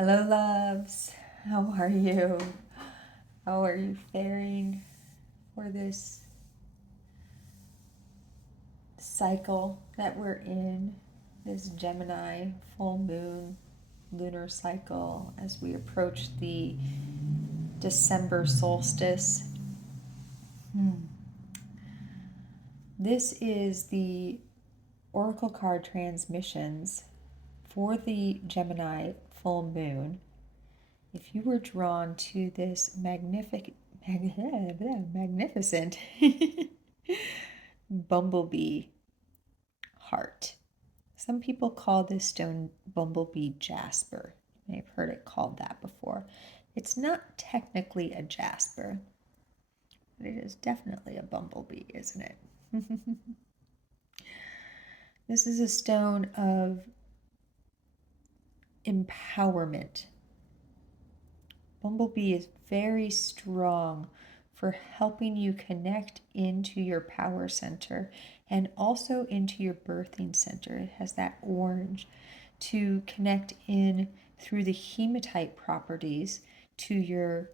Hello, loves. How are you? How are you faring for this cycle that we're in? This Gemini full moon lunar cycle as we approach the December solstice. This is the Oracle card transmissions for the Gemini full moon. If you were drawn to this magnificent Bumblebee Heart. Some people call this stone Bumblebee Jasper. I've heard it called that before. It's not technically a jasper, but it is definitely a bumblebee, isn't it? This is a stone of empowerment. Bumblebee is very strong for helping you connect into your power center and also into your birthing center. It has that orange to connect in through the hematite properties to your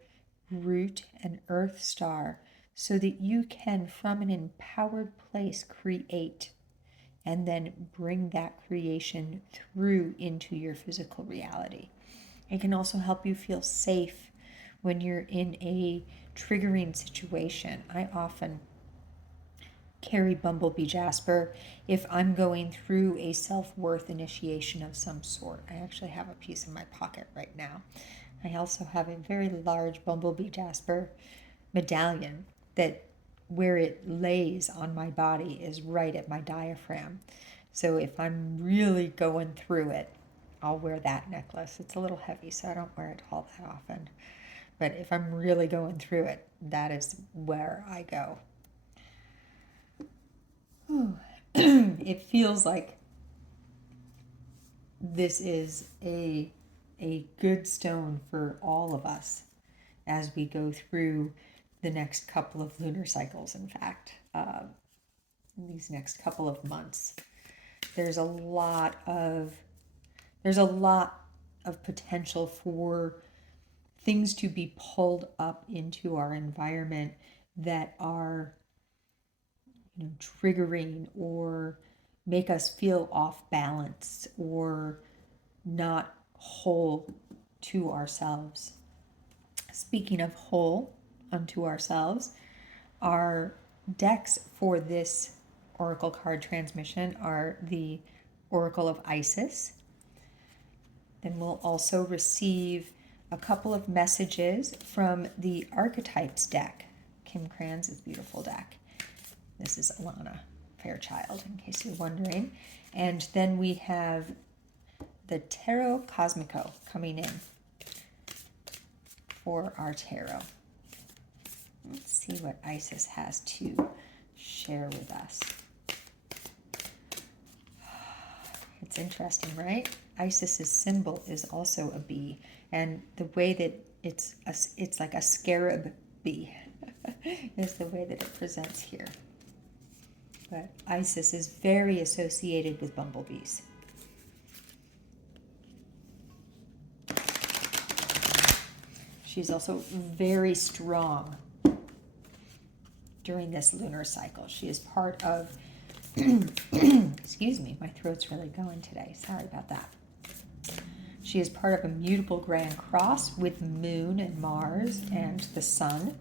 root and earth star so that you can, from an empowered place, create and then bring that creation through into your physical reality. It can also help you feel safe when you're in a triggering situation. I often carry Bumblebee Jasper if I'm going through a self-worth initiation of some sort. I actually have a piece in my pocket right now. I also have a very large Bumblebee Jasper medallion that where it lays on my body is right at my diaphragm. So if I'm really going through it, I'll wear that necklace. It's a little heavy, so I don't wear it all that often. But if I'm really going through it, that is where I go. It feels like this is a good stone for all of us as we go through the next couple of lunar cycles. In fact, these next couple of months, there's a lot of potential for things to be pulled up into our environment that are triggering or make us feel off balance or not whole to ourselves. Speaking of whole unto ourselves, our decks for this Oracle card transmission are the Oracle of Isis. Then we'll also receive a couple of messages from the Archetypes deck, Kim Kranz's beautiful deck. This is Alana Fairchild, in case you're wondering. And then we have the Tarot Cosmico coming in for our tarot. Let's see what Isis has to share with us. It's interesting, right? Isis's symbol is also a bee, and the way that it's like a scarab bee is the way that it presents here. But Isis is very associated with bumblebees. She's also very strong during this lunar cycle. She is part of, excuse me, my throat's really going today. Sorry about that. She is part of a mutable grand cross with Moon and Mars and the Sun.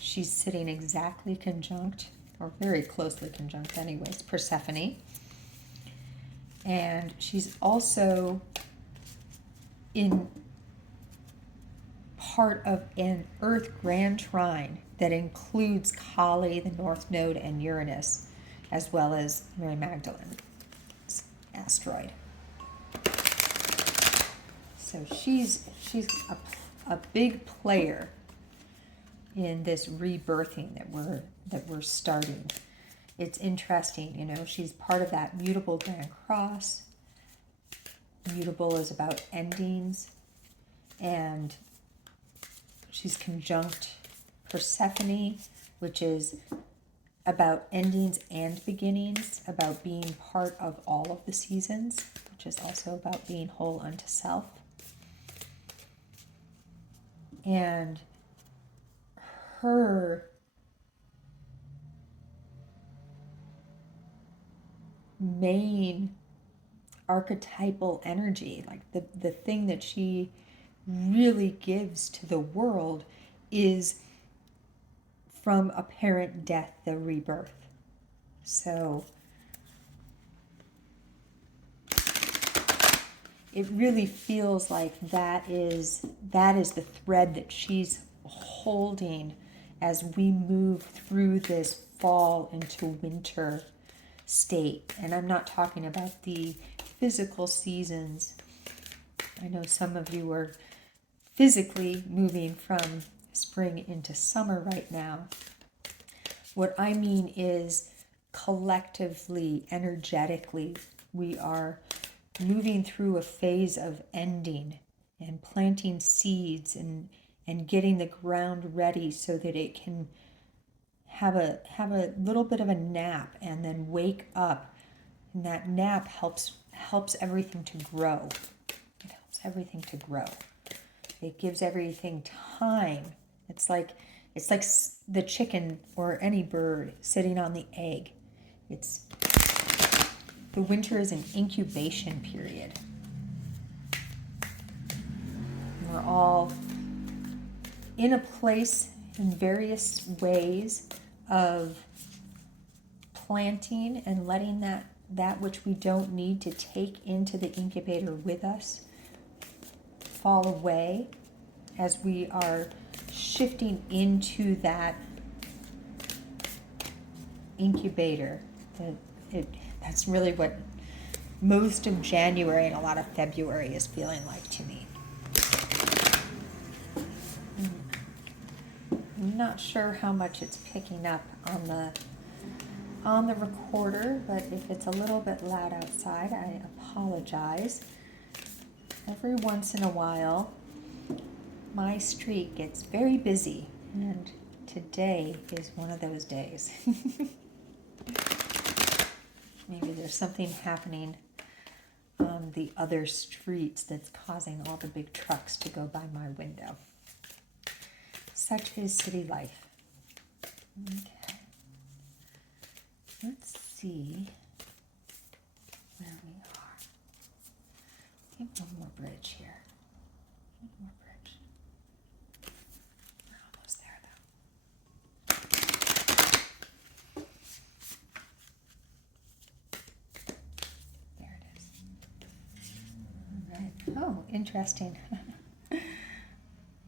She's sitting exactly conjunct, or very closely conjunct anyways, Persephone. And she's also in part of an Earth grand trine that includes Kali, the North Node, and Uranus, as well as Mary Magdalene's asteroid. So she's a big player in this rebirthing that we're starting. It's interesting, she's part of that mutable grand cross. Mutable is about endings, and she's conjunct Persephone, which is about endings and beginnings, about being part of all of the seasons, which is also about being whole unto self. And her main archetypal energy, like the thing that she really gives to the world, is from apparent death, the rebirth. So it really feels like that is the thread that she's holding as we move through this fall into winter state. And I'm not talking about the physical seasons. I know some of you are physically moving from spring into summer right now. What I mean is collectively, energetically, we are moving through a phase of ending and planting seeds and getting the ground ready so that it can have a little bit of a nap and then wake up. And that nap helps everything to grow. It helps everything to grow. It gives everything time. It's like the chicken or any bird sitting on the egg. The winter is an incubation period. We're all in a place in various ways of planting and letting that which we don't need to take into the incubator with us fall away as we are shifting into that incubator. That's really what most of January and a lot of February is feeling like to me. I'm not sure how much it's picking up on the recorder, but if it's a little bit loud outside, I apologize. Every once in a while, my street gets very busy, and today is one of those days. Maybe there's something happening on the other streets that's causing all the big trucks to go by my window. Such is city life. Okay. Let's see where we are. I think one more bridge here. One more bridge. We're almost there, though. There it is. All right. Oh, interesting.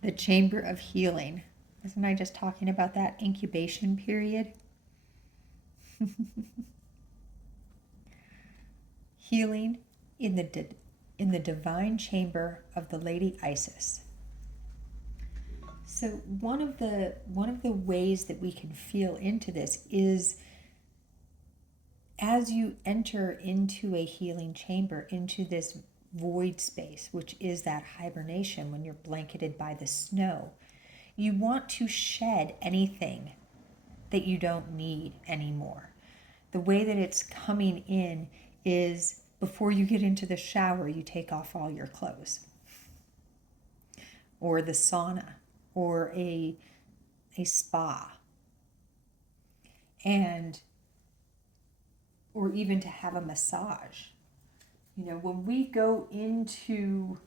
The Chamber of Healing. Wasn't I just talking about that incubation period? Healing in the divine chamber of the Lady Isis. So one of the ways that we can feel into this is as you enter into a healing chamber, into this void space, which is that hibernation when you're blanketed by the snow, you want to shed anything that you don't need anymore. The way that it's coming in is before you get into the shower, you take off all your clothes, or the sauna, or a spa, or even to have a massage. You know, when we go into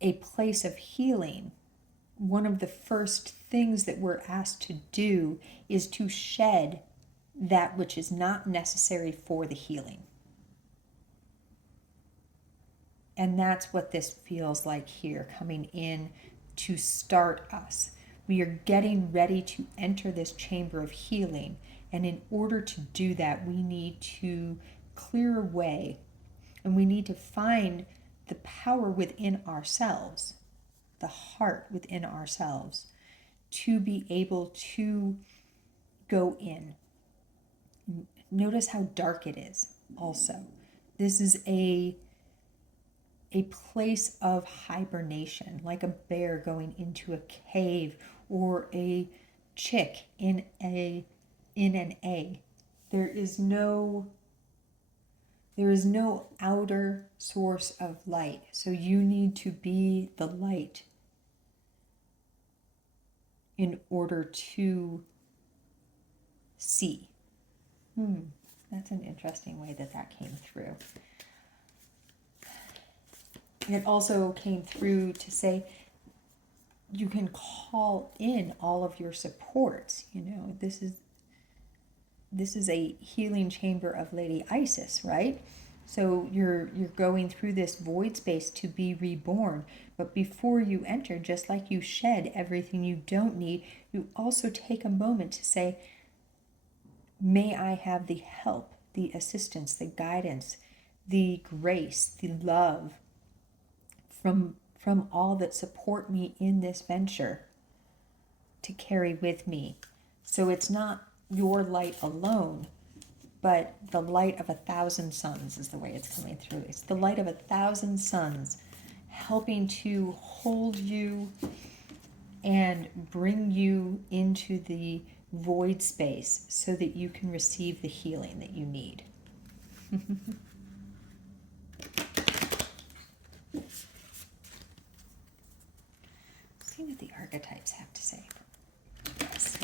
a place of healing, one of the first things that we're asked to do is to shed that which is not necessary for the healing. And that's what this feels like here, coming in to start us. We are getting ready to enter this chamber of healing. And in order to do that, we need to clear away, and we need to find the power within ourselves, the heart within ourselves, to be able to go in. Notice how dark it is also. This is a place of hibernation, like a bear going into a cave, or a chick in an egg. There is no There is no outer source of light. So you need to be the light in order to see. That's an interesting way that came through. It also came through to say you can call in all of your supports. You know, this is a healing chamber of Lady Isis, right? So you're going through this void space to be reborn. But before you enter, just like you shed everything you don't need, you also take a moment to say, may I have the help, the assistance, the guidance, the grace, the love from all that support me in this venture to carry with me. So it's not your light alone, but the light of 1,000 suns is the way it's coming through. It's the light of 1,000 suns helping to hold you and bring you into the void space so that you can receive the healing that you need. See what the archetypes have to say. Yes.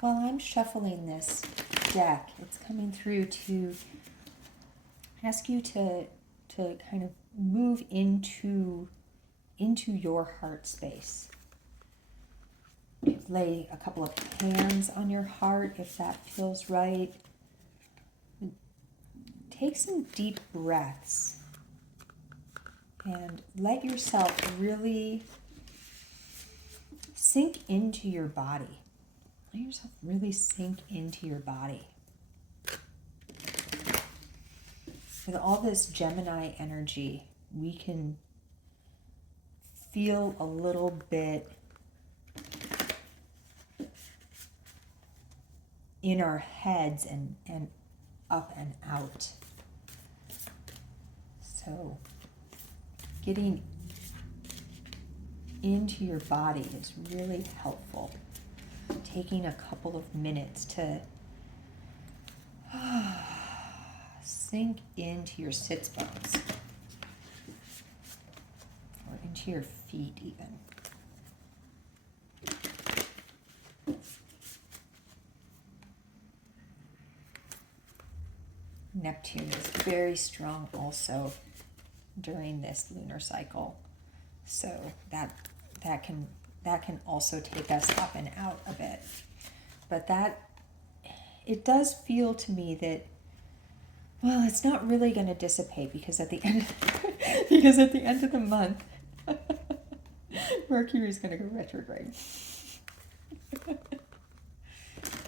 While I'm shuffling this deck, it's coming through to ask you to kind of move into your heart space. Lay a couple of hands on your heart if that feels right. Take some deep breaths and let yourself really sink into your body. Let yourself really sink into your body. With all this Gemini energy, we can feel a little bit in our heads and up and out. So getting into your body is really helpful. Taking a couple of minutes to sink into your sits bones or into your feet even. Neptune is very strong also during this lunar cycle, so that can also take us up and out a bit. But it does feel to me that, well, it's not really going to dissipate because at the end of the month, Mercury is going to go retrograde.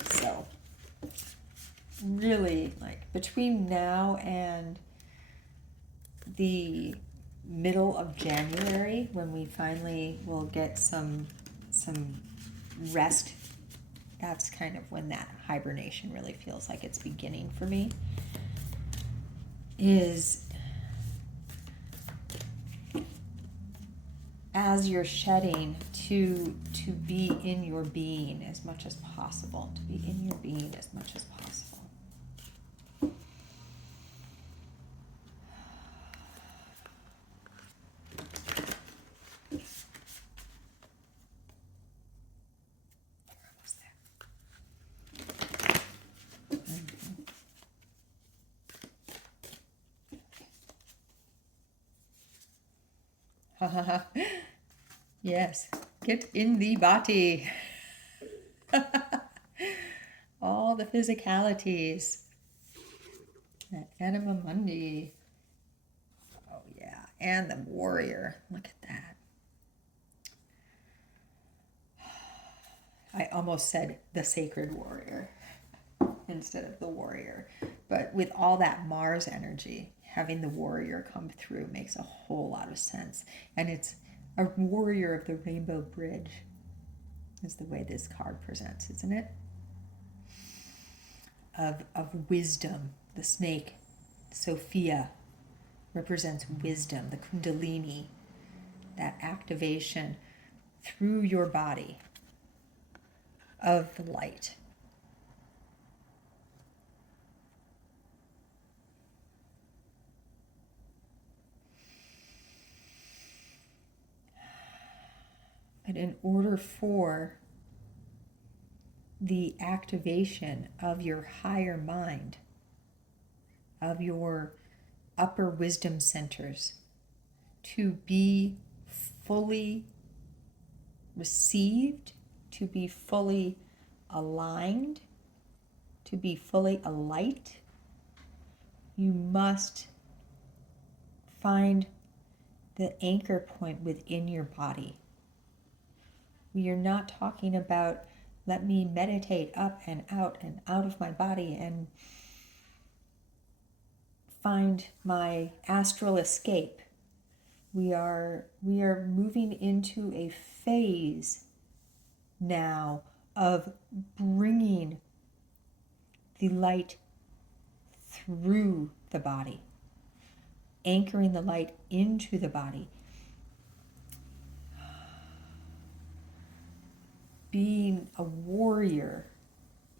So, really, like between now and the middle of January, when we finally will get some rest, that's kind of when that hibernation really feels like it's beginning for me, is as you're shedding to be in your being as much as possible, to be in your being as much as possible. Yes, get in the body. All the physicalities. That Anima Mundi. Oh yeah, and the warrior. Look at that. I almost said the sacred warrior instead of the warrior. But with all that Mars energy, having the warrior come through makes a whole lot of sense. And it's a warrior of the rainbow bridge is the way this card presents, isn't it? Of wisdom. The snake, Sophia, represents wisdom, the kundalini, that activation through your body of the light. But in order for the activation of your higher mind, of your upper wisdom centers, to be fully received, to be fully aligned, to be fully alight, you must find the anchor point within your body. We are not talking about let me meditate up and out of my body and find my astral escape. We are moving into a phase now of bringing the light through the body, anchoring the light into the body. Being a warrior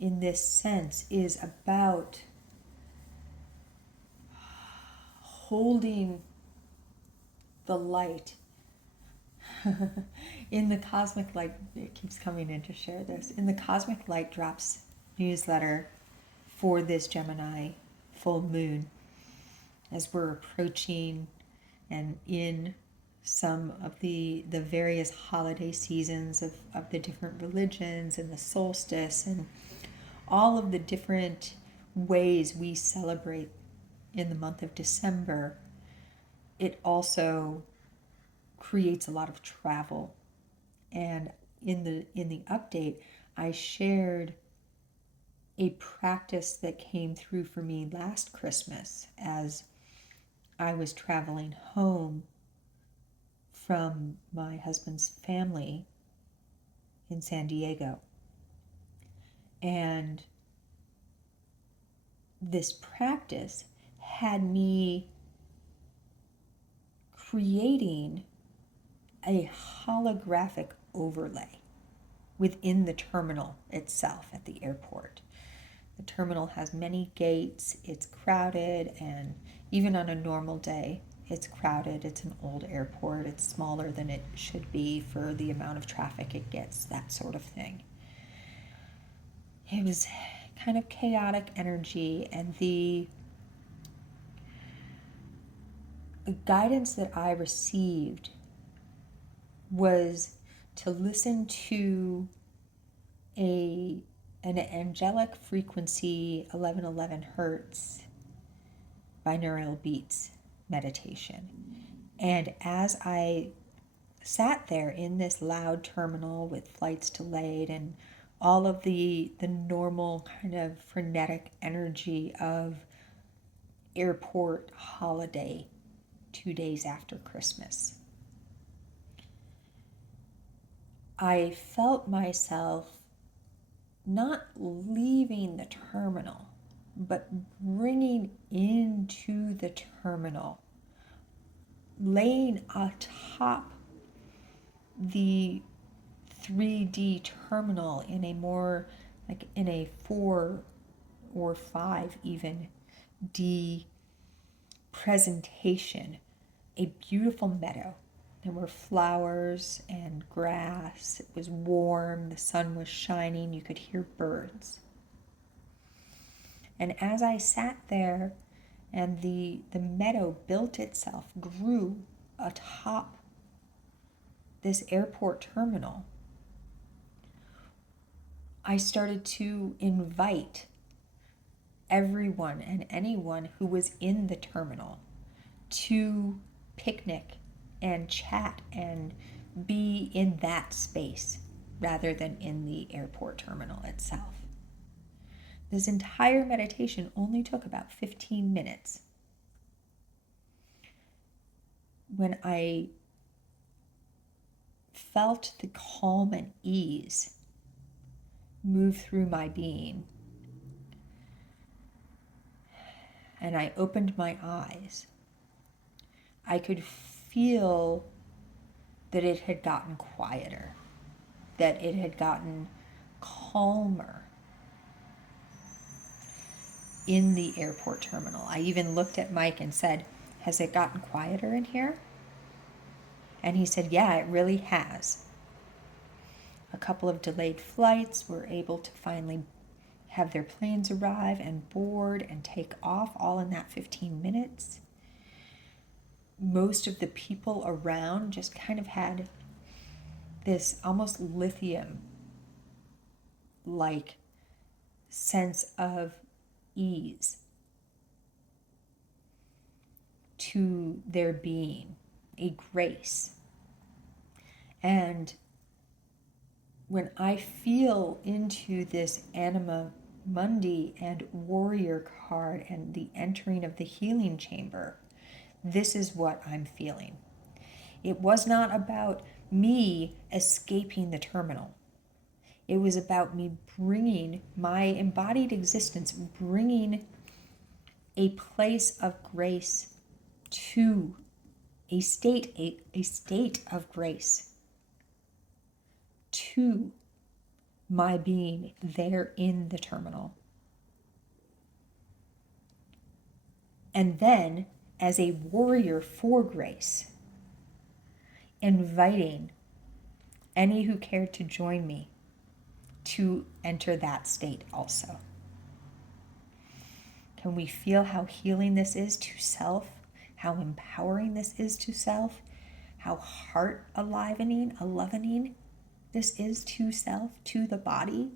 in this sense is about holding the light in the Cosmic Light. It keeps coming in to share this. In the Cosmic Light Drops newsletter for this Gemini full moon, as we're approaching and in some of the various holiday seasons of the different religions and the solstice and all of the different ways we celebrate in the month of December, it also creates a lot of travel. And in the update, I shared a practice that came through for me last Christmas as I was traveling home from my husband's family in San Diego. And this practice had me creating a holographic overlay within the terminal itself at the airport. The terminal has many gates, it's crowded, and even on a normal day, it's crowded. It's an old airport. It's smaller than it should be for the amount of traffic it gets, that sort of thing. It was kind of chaotic energy, and the guidance that I received was to listen to an angelic frequency, 1111 hertz, binaural beats meditation. And as I sat there in this loud terminal with flights delayed and all of the normal kind of frenetic energy of airport holiday 2 days after Christmas, I felt myself not leaving the terminal, but bringing into the terminal, laying atop the 3D terminal in a more, like in a 4 or 5 even D presentation, a beautiful meadow. There were flowers and grass. It was warm. The sun was shining. You could hear birds. And as I sat there and the meadow built itself, grew atop this airport terminal, I started to invite everyone and anyone who was in the terminal to picnic and chat and be in that space rather than in the airport terminal itself. This entire meditation only took about 15 minutes. When I felt the calm and ease move through my being, and I opened my eyes, I could feel that it had gotten quieter, that it had gotten calmer in the airport terminal. I even looked at Mike and said, "Has it gotten quieter in here?" And he said, "Yeah, it really has." A couple of delayed flights were able to finally have their planes arrive and board and take off, all in that 15 minutes. Most of the people around just kind of had this almost lithium-like sense of ease to their being, a grace. And when I feel into this Anima Mundi and Warrior card and the entering of the healing chamber, this is what I'm feeling. It was not about me escaping the terminal. It was about me bringing my embodied existence, bringing a place of grace to a state of grace to my being there in the terminal. And then, as a warrior for grace, inviting any who cared to join me to enter that state also. Can we feel how healing this is to self, how empowering this is to self, how heart alivening this is to self, to the body?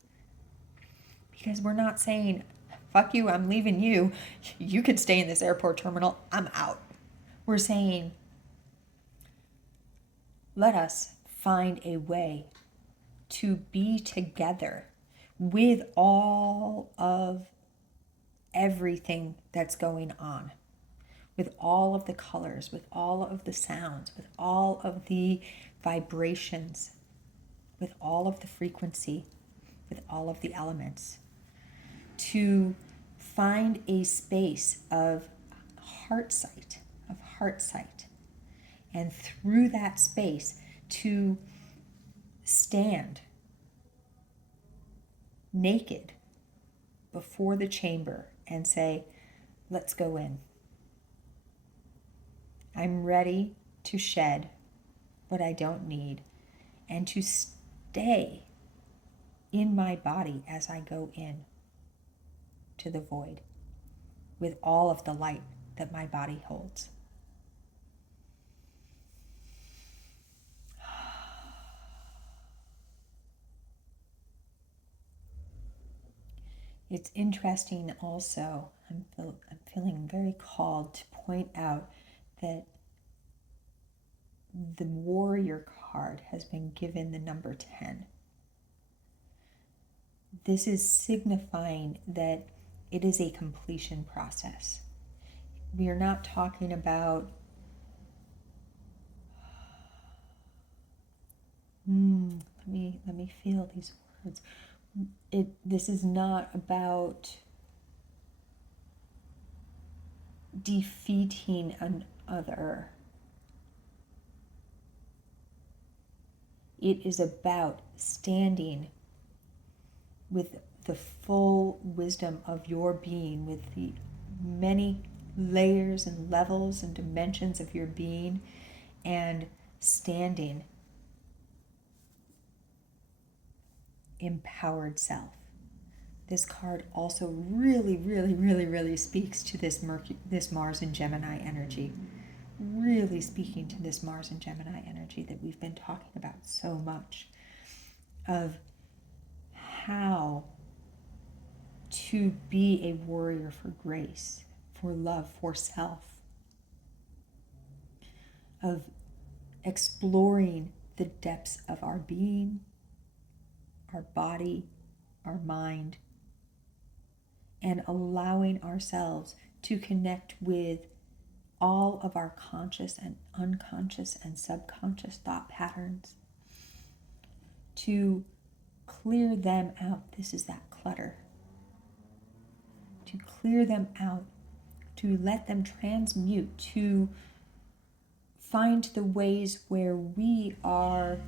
Because we're not saying, "Fuck you, I'm leaving you. You could stay in this airport terminal, I'm out." We're saying, let us find a way to be together with all of everything that's going on, with all of the colors, with all of the sounds, with all of the vibrations, with all of the frequency, with all of the elements, to find a space of heart sight, and through that space to stand naked before the chamber and say, "Let's go in. I'm ready to shed what I don't need and to stay in my body as I go in to the void with all of the light that my body holds." It's interesting also, I'm feeling very called to point out that the warrior card has been given the number 10. This is signifying that it is a completion process. We are not talking about let me feel these words. This is not about defeating another. It is about standing with the full wisdom of your being, with the many layers and levels and dimensions of your being, and standing empowered self. This card also really speaks to this Mars and Gemini energy. Really speaking to this Mars and Gemini energy that we've been talking about so much, of how to be a warrior for grace, for love, for self, of exploring the depths of our being, our body, our mind, and allowing ourselves to connect with all of our conscious and unconscious and subconscious thought patterns, to clear them out. This is that clutter. To clear them out, to let them transmute, to find the ways where we are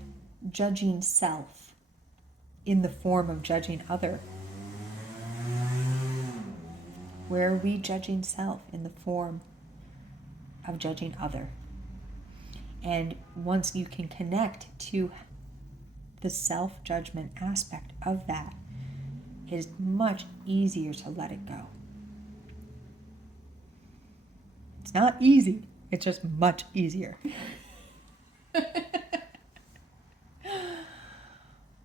judging self in the form of judging other. Where are we judging self in the form of judging other? And once you can connect to the self-judgment aspect of that, it is much easier to let it go. It's not easy, it's just much easier.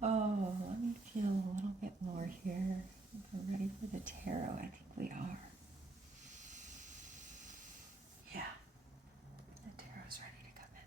Oh, let me feel a little bit more here. If we're ready for the tarot, I think we are. Yeah, the tarot's ready to come in.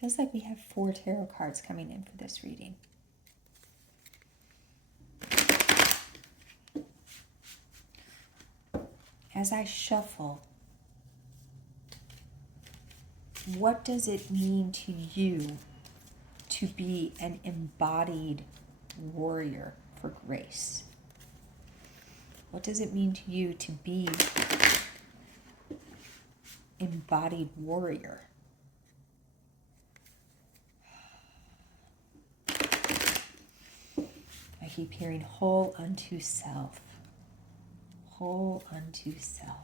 Feels like we have 4 tarot cards coming in for this reading. As I shuffle, what does it mean to you to be an embodied warrior for grace? What does it mean to you to be embodied warrior? I keep hearing whole unto self. Whole unto self.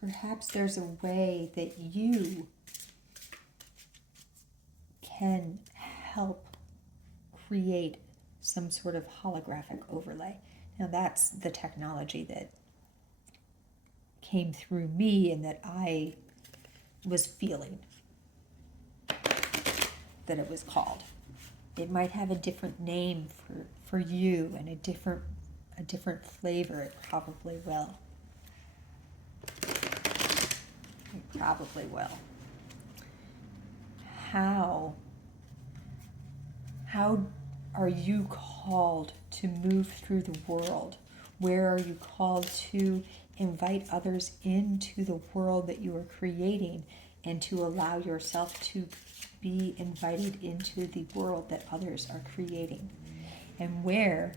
Perhaps there's a way that you can help create some sort of holographic overlay. Now that's the technology that came through me and that I was feeling that it was called. It might have a different name for you and a different flavor. It probably will. It probably will. How are you called to move through the world? Where are you called to invite others into the world that you are creating and to allow yourself to be invited into the world that others are creating? And where,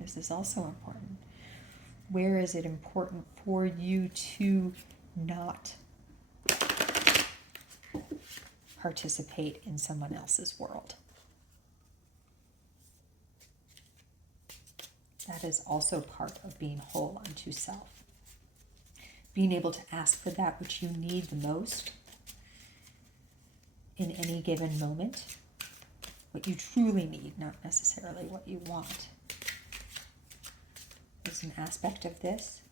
this is also important, where is it important for you to not participate in someone else's world? That is also part of being whole unto self. Being able to ask for that which you need the most in any given moment, what you truly need, not necessarily what you want, is an aspect of this.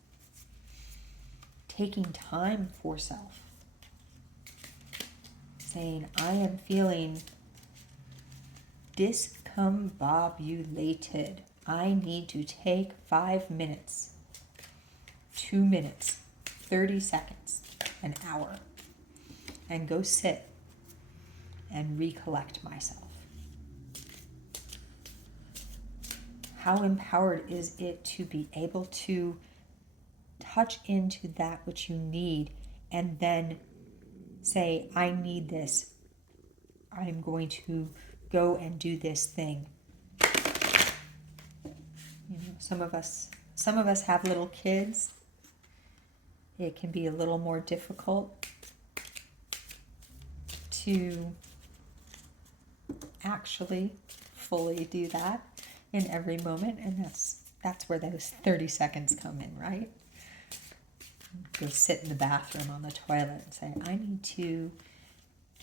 Taking time for self. Saying, I am feeling discombobulated. I need to take 5 minutes, 2 minutes, 30 seconds, an hour, and go sit and recollect myself. How empowered is it to be able to touch into that which you need and then say, I need this. I'm going to go and do this thing. You know, some of us have little kids. It can be a little more difficult to actually fully do that in every moment, and that's where those 30 seconds come in, right? Go sit in the bathroom on the toilet and say, I need to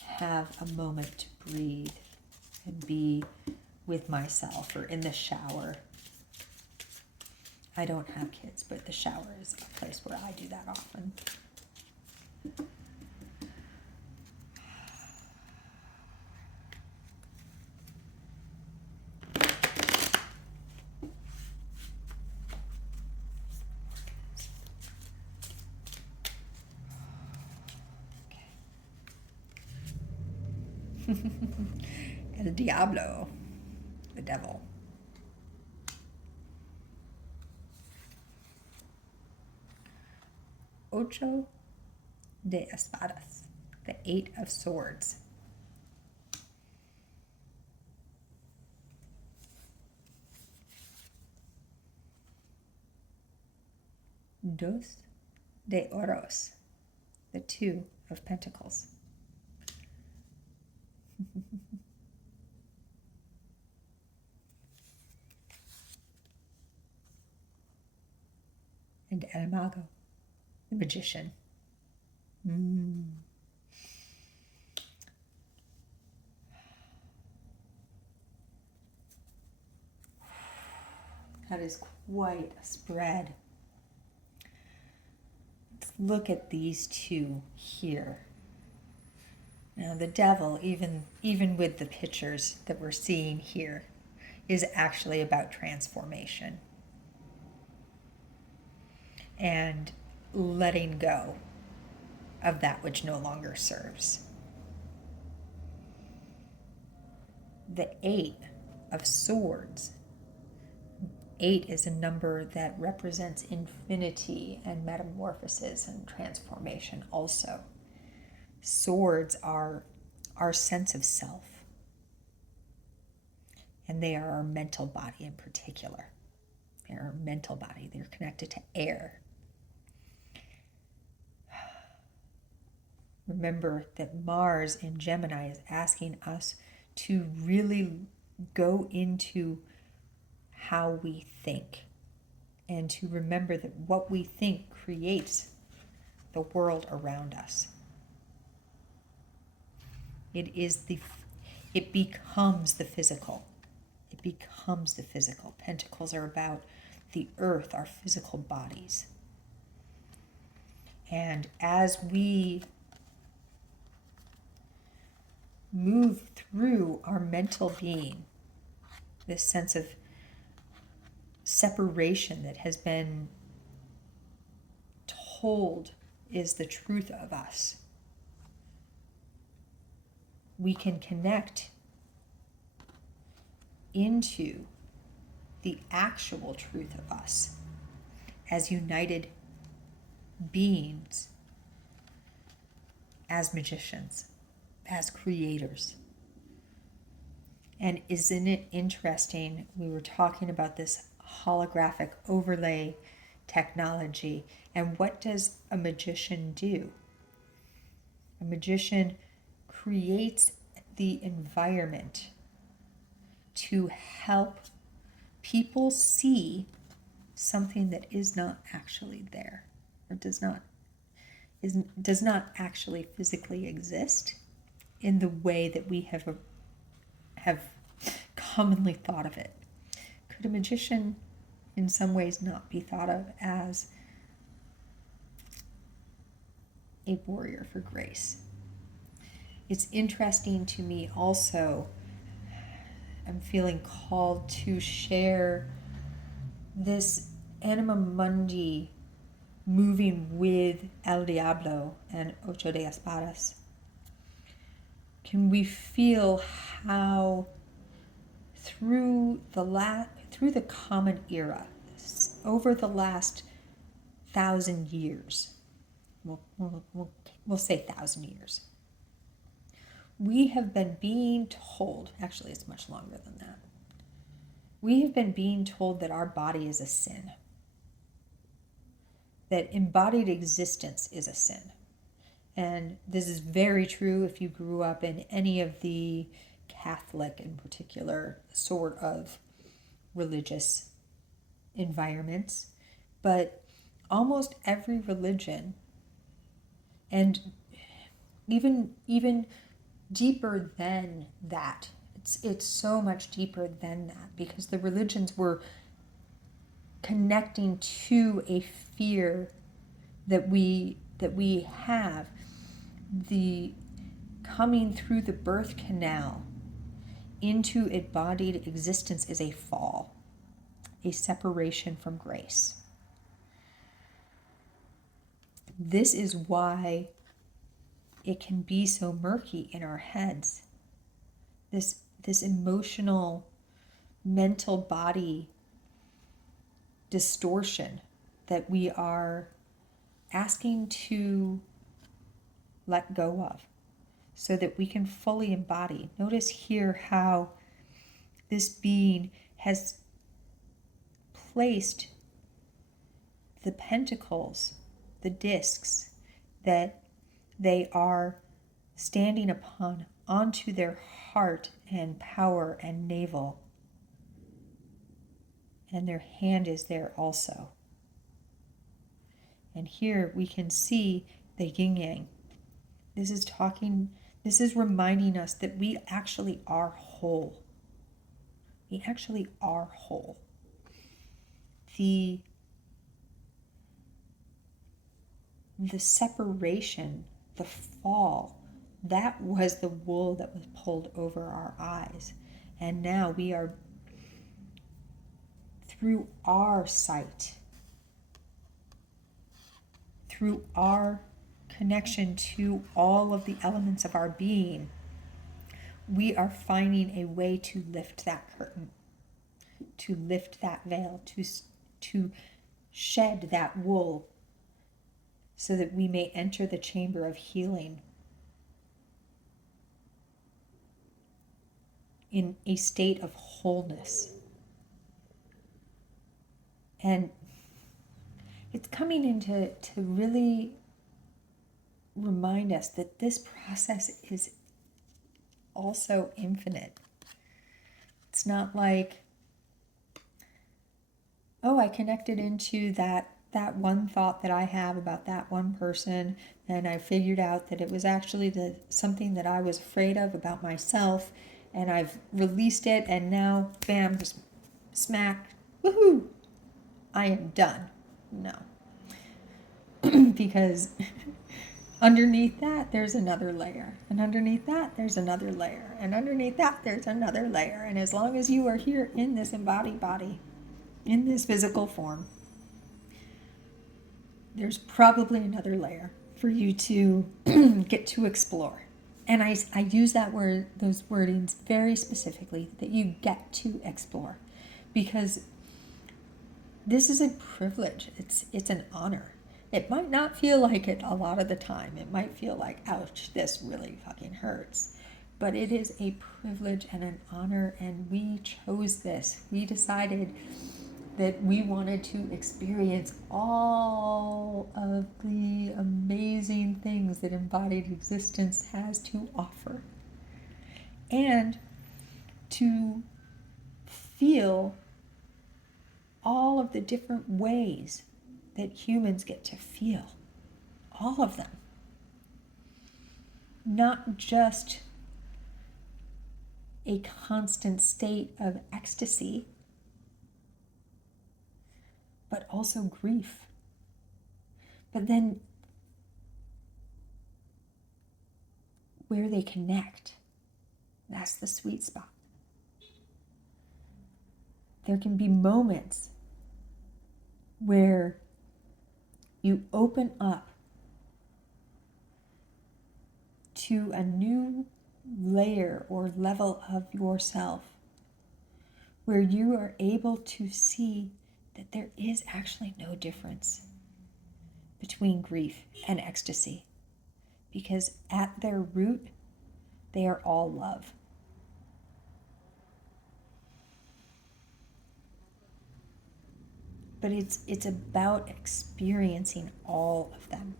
have a moment to breathe and be with myself, or in the shower. I don't have kids, but the shower is a place where I do that often. El Diablo, the devil. Ocho de espadas, the 8 of swords. Dos de oros, the 2 of pentacles. And El Mago, the magician. That is quite a spread. Let's look at these two here. Now the devil, even with the pictures that we're seeing here, is actually about transformation and letting go of that which no longer serves. The 8 of swords. 8 is a number that represents infinity and metamorphosis and transformation also. Swords are our sense of self, and they are our mental body in particular. They're our mental body. They're connected to air. Remember that Mars in Gemini is asking us to really go into how we think, and to remember that what we think creates the world around us. It becomes the physical. It becomes the physical. Pentacles are about the earth, our physical bodies. And as we move through our mental being, this sense of separation that has been told is the truth of us, we can connect into the actual truth of us as united beings, as magicians, as creators. And isn't it interesting? We were talking about this holographic overlay technology, and what does a magician do? A magician creates the environment to help people see something that is not actually there, or does not actually physically exist in the way that we have commonly thought of it. Could a magician in some ways not be thought of as a warrior for grace? It's interesting to me also, I'm feeling called to share this Anima Mundi moving with El Diablo and Ocho de Espadas. Can we feel how through the common era, over the last 1,000 years, we'll say 1,000 years, we have been being told, actually it's much longer than that, we have been being told that our body is a sin, that embodied existence is a sin, And this is very true if you grew up in any of the Catholic, in particular, sort of religious environments. But almost every religion, and even deeper than that, it's so much deeper than that, because the religions were connecting to a fear that we have. The coming through the birth canal into embodied existence is a fall, a separation from grace. This is why it can be so murky in our heads. This emotional, mental body distortion that we are asking to let go of so that we can fully embody. Notice here how this being has placed the pentacles, the discs that they are standing upon, onto their heart and power and navel. And their hand is there also. And here we can see the yin yang. This is reminding us that we actually are whole. We actually are whole. The separation, the fall, that was the wool that was pulled over our eyes. And now we are, through our sight, through our connection to all of the elements of our being, we are finding a way to lift that curtain, to lift that veil, to shed that wool, so that we may enter the chamber of healing in a state of wholeness. And it's coming in to really remind us that this process is also infinite. It's not like, oh, I connected into that one thought that I have about that one person, and I figured out that it was actually something that I was afraid of about myself, and I've released it, and now, bam, just smack, woohoo, I am done. No. Because underneath that, there's another layer. And underneath that, there's another layer. And underneath that, there's another layer. And as long as you are here in this embodied body, in this physical form, there's probably another layer for you to get to explore. And I use those wordings very specifically, that you get to explore, because this is a privilege. It's an honor. It might not feel like it a lot of the time. It might feel like, ouch, this really fucking hurts. But it is a privilege and an honor, and we chose this. We decided that we wanted to experience all of the amazing things that embodied existence has to offer, and to feel all of the different ways that humans get to feel. All of them. Not just a constant state of ecstasy, but also grief. But then where they connect, that's the sweet spot. There can be moments where you open up to a new layer or level of yourself, where you are able to see that there is actually no difference between grief and ecstasy, because at their root, they are all love. But it's about experiencing all of them.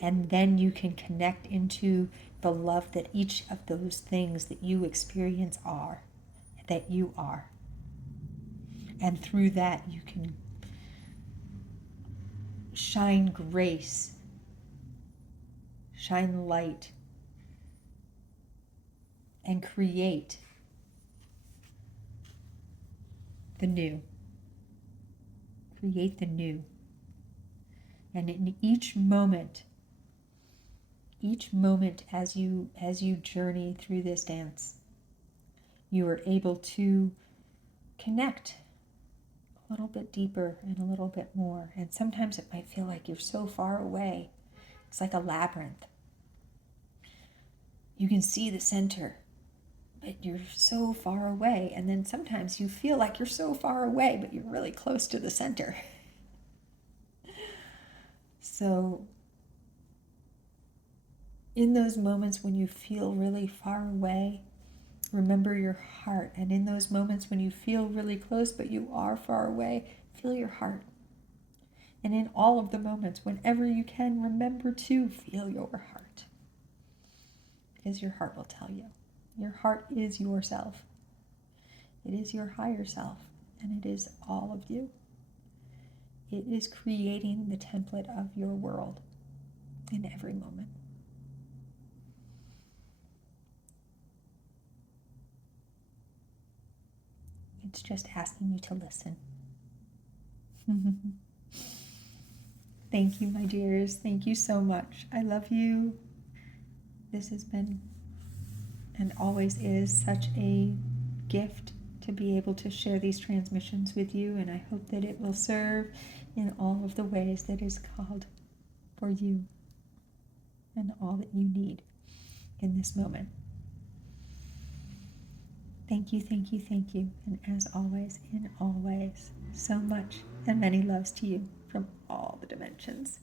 And then you can connect into the love that each of those things that you experience are, that you are. And through that, you can shine grace, shine light, and create the new. Create the new. And in each moment as you journey through this dance, you are able to connect a little bit deeper and a little bit more. And sometimes it might feel like you're so far away. It's like a labyrinth. You can see the center, but you're so far away. And then sometimes you feel like you're so far away, but you're really close to the center. So in those moments when you feel really far away, remember your heart. And in those moments when you feel really close, but you are far away, feel your heart. And in all of the moments, whenever you can, remember to feel your heart. Because your heart will tell you. Your heart is yourself. It is your higher self, and it is all of you. It is creating the template of your world in every moment. It's just asking you to listen. Thank you, my dears. Thank you so much. I love you. This has been and always is such a gift to be able to share these transmissions with you, and I hope that it will serve in all of the ways that is called for you and all that you need in this moment. Thank you, thank you, thank you. And as always, in all ways, so much and many loves to you from all the dimensions.